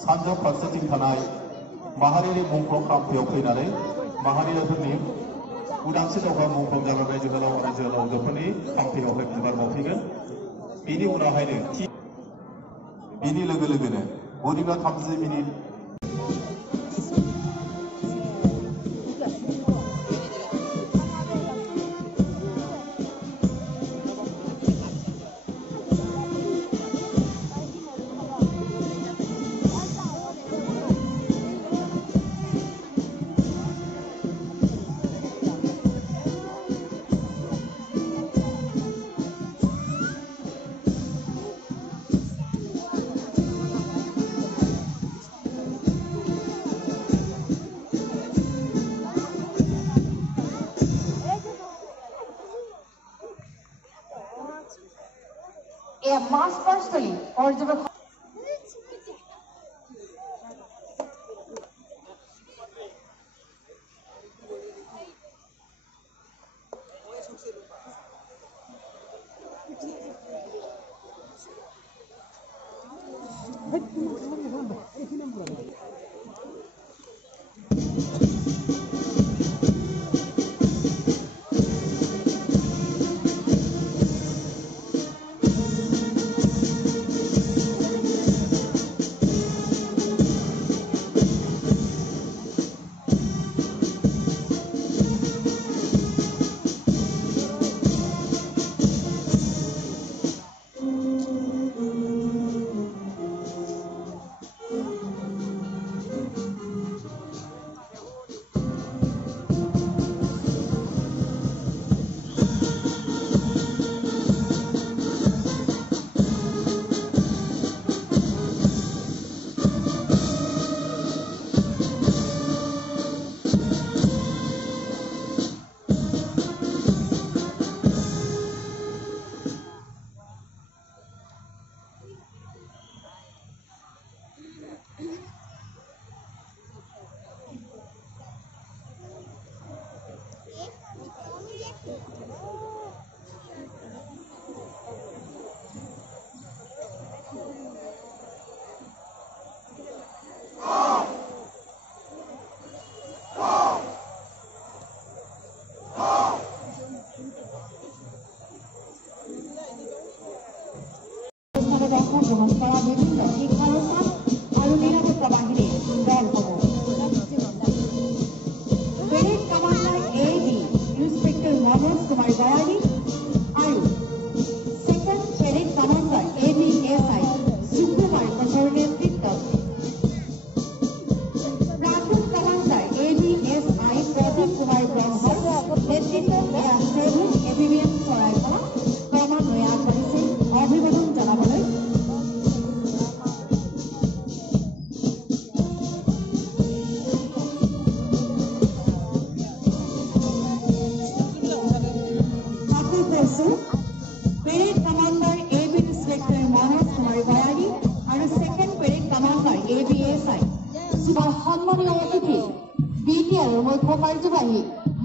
सानजा फारसेथिं थानाय माहारियारि मुंख्लं खाम्फायाव फैनानै माहारियारिफोरनि उदांस्रि दावहा मुंख्लं जालांनाय जोहोलाव आरो जोहोलावजोफोरनि खाम्फायावहाय बिबार बावफैगोन। बेनि उनावहायनो बेनि लोगो लोगोनो 30 minute a mass personally or the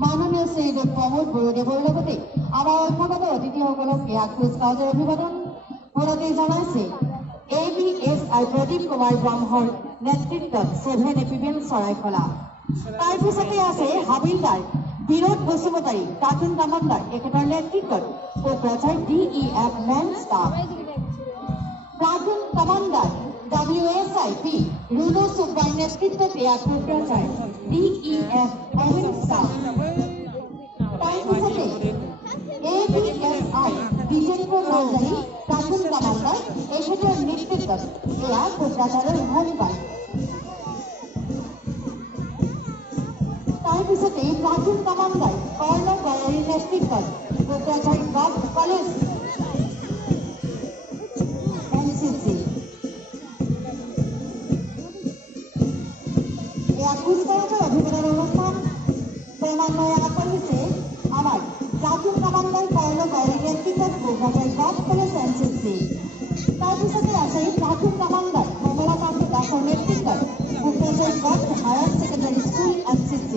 माननीय श्री प्रमोद बरुदेवर अतिथि अभिवादन ABSI प्रदीप कुमार ब्रह्मर नेतृत्व 7 एपिबिएन सरायखला तार पिछते आछे हाबिलदार विनोद बसुमतारी कार्टून कमांडार एकेटार नेतृत्व कोकराझार DEF मेन स्टाफ कार्टून कमांडार WSIP रुनु सुब्बार नेतृत्व कोकराझार DEF मेन स्टाफ तार पिछते ABSI विजेंद्र नार्जारी कार्टून कमांडार एकेटार नेतृत्व कोकराझार होमगार्ड तार पिछते कार्टून कमांडार कर्ण गयारी नेतृत्व कोकराझार गभ कलेज NCC कुचकावाजर अभिवादन অনুষ্ঠান ক্রমান্বয়ে আগবাঢ়িছে আমার कार्टून कमांडार कर्ण गयारी नेतृत्व कोकराझार गभ कलेज NCC तार पिछते আছে कार्टून कमांडार कमलाकांत दासर नेतृत्व कोकराझार गभ हायर सेकेंडरी स्कूल NCC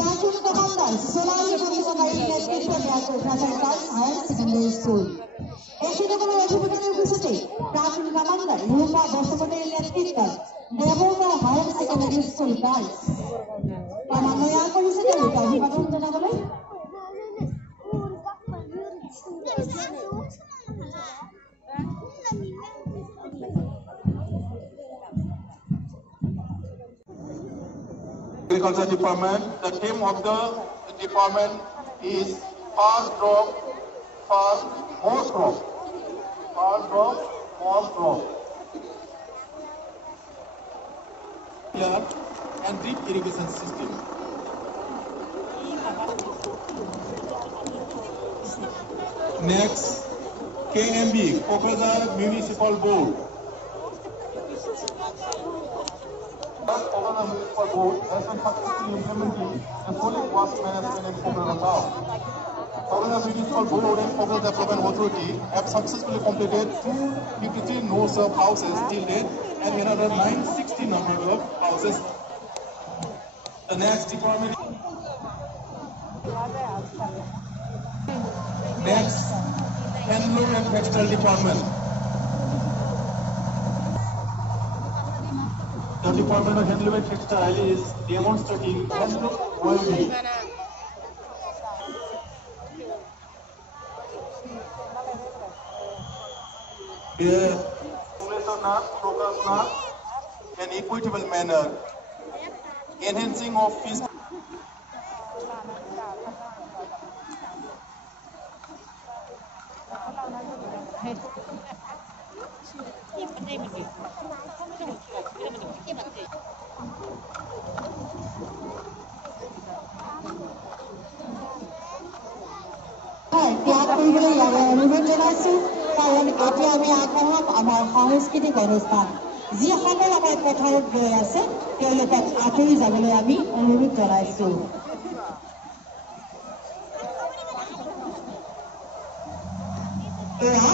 প্রাচীন কমান্ডার সোনালী বন্দুকধারীর নেতৃত্বে দেওয়া Kokrajhar girls higher secondary school. এই শিক্ষকের অধিবেশনে উপস্থিত প্রাচীন কমান্ডার রূপা বসুমতীর নেতৃত্বে Debgaon higher secondary school girls ক্রমান্বয়ে আগবাঢ়িছে তেওঁলোকে অভিবাদন জনাবলৈ। Agriculture Department. The theme of the department is fast drop, fast more crop. Fast drop, more crop. And drip irrigation system. Next, KMB, Kokrajhar Municipal Board. Kokrajhar Municipal Board has been successfully implementing the solid waste management in Kokrajhar town. Kokrajhar Municipal Board and Kokrajhar Development Authority have successfully completed 253 no-serve houses till date and another 960 number of houses. The next department. Next, Handloom and Textile Department. The Department of Handloom and Textile is demonstrating handloom welding. An equitable manner, enhancing of fish. ত্যাগ কৰিবলৈ অনুৰোধ জনাইছো, কাৰণ এতিয়া আমি আগবঢ়াম আমাৰ সাংস্কৃতিক অনুষ্ঠান। যিসকল আমাৰ পথাৰত গৈ আছে তেওঁলোকক আঁতৰি যাবলৈ আমি অনুৰোধ জনাইছো। এয়া